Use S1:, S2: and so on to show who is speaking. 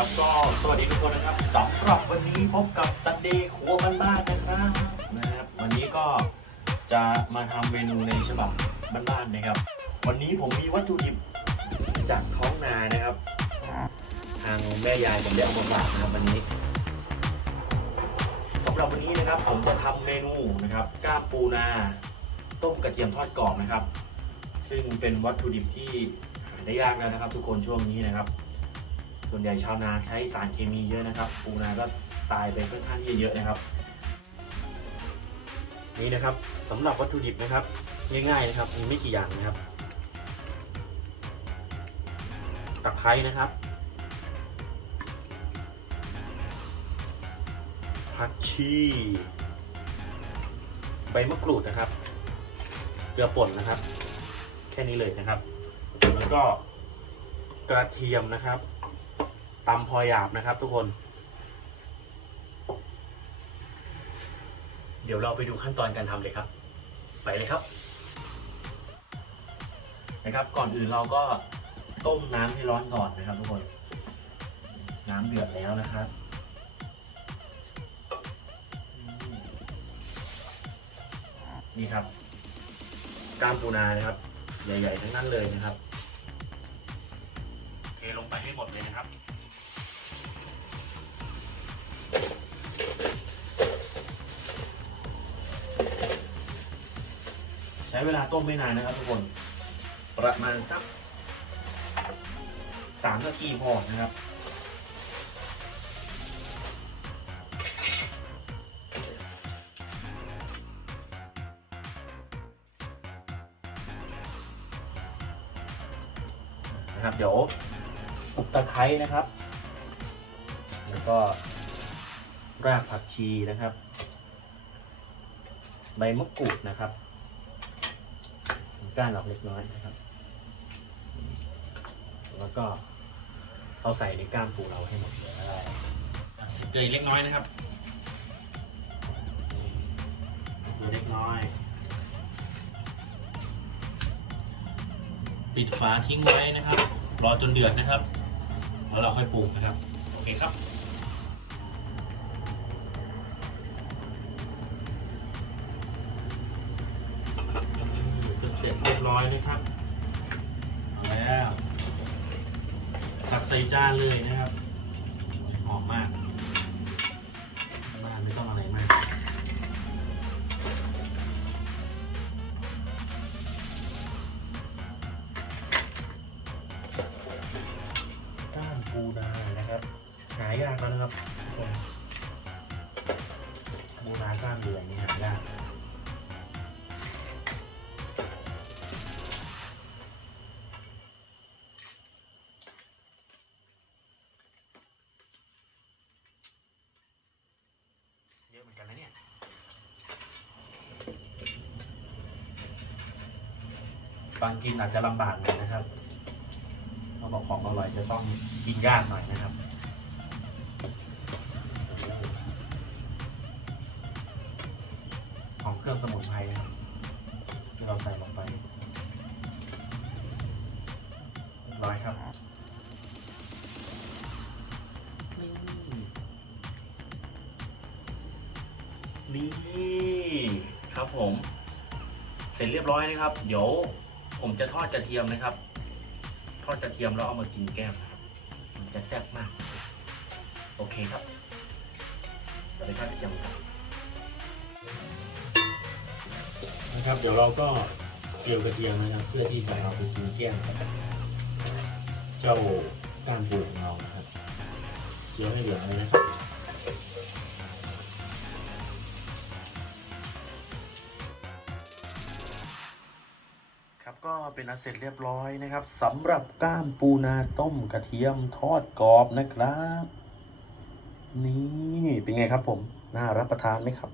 S1: ครับก็สวัสดีทุกคนนะครับสำหรับวันนี้พบกับซันเดย์ครัวบ้านๆนะครับนะครับ วันนี้ก็จะมาทำเมนูในฉบับบ้านๆนะครับ วันนี้ผมมีวัตถุดิบจากท้องนานะครับ ทางแม่ยายผมได้เอามาฝากนะครับวันนี้สำหรับวันนี้นะครับผมจะทำเมนูนะครับก้ามปูนาต้มกระเทียมทอดกรอบนะครับ ซึ่งเป็นวัตถุดิบที่หาได้ยากแล้วนะครับ ทุกคนช่วงนี้นะครับ ส่วนใหญ่ชาวนาใช้สารเคมีเยอะนะครับปูนาก็ตายไปค่อนข้างที่จะเยอะนะครับ นี่นะครับสำหรับวัตถุดิบนะครับ ง่ายๆนะครับมีไม่กี่อย่างนะครับตะไคร้นะครับผักชีใบมะกรูดนะครับ เกลือป่นนะครับ แค่นี้เลยนะครับ แล้วก็กระเทียมนะครับ ตำพอหยาบนะครับทุกคน เดี๋ยวเราไปดูขั้นตอนการทำเลยครับ ไปเลยครับ นะครับ ก่อนอื่นเราก็ต้มน้ำให้ร้อนก่อนนะครับทุกคน น้ำเดือดแล้วนะครับนี่ครับกล้ามปูนานะครับ ใหญ่ๆทั้งนั้นเลยนะครับเทลงไปให้หมดเลยนะครับ ช้เวลาต้มไม่นานนะครับทุกคน ประมาณสักสามนาทีพอนะครับ นะครับ เดี๋ยวปุบตะไคร้นะครับ แล้วก็รากผักชีนะครับ ใบมะกรูดนะครับ ก้านออกเล็กน้อยนะครับ แล้วก็เอาใส่ในก้ามปูเราให้หมดเลยเกลือเล็กน้อยนะครับเกลือเล็กน้อย ปิดฝาทิ้งไว้นะครับ รอจนเดือดนะครับ แล้วเราค่อยปรุงนะครับ โอเคครับ เรียครับแล้วตักใส่จานเลยนะครับ หอมมากบ้านไม่ต้องอะไรมาก ก้านปูนานะครับ หายากแล้วนะครับทุกคนปูนาก้านเบื่อนี่หายาก บางกินอาจจะลำบากหน่อยนะครับเราบอกของอร่อยจะต้องกินยากหน่อยนะครับของเครื่องสมุนไพรนะครับที่เราใส่ลงไปร้อยครับนี่ครับผม เสร็จเรียบร้อยนะครับ เดี๋ยว ผมจะทอดกระเทียมนะครับ ทอดกระเทียมแล้วเอามากินแก้มนะครับมันจะแซ่บมาก โอเคครับเลยวไปทอดกระเทียมกันนะครับ เดี๋ยวเราก็เจียวกระเทียมนะครับ เพื่อที่จะเอาไปกินแก้มเจ้าก้านปูของเรานะครับเจียวให้เหลืองเลยนะครับ ก็เป็นอันเสร็จเรียบร้อยนะครับสำหรับก้ามปูนาต้มกระเทียมทอดกรอบนะครับ นี่เป็นไงครับผม น่ารับประทานไหมครับ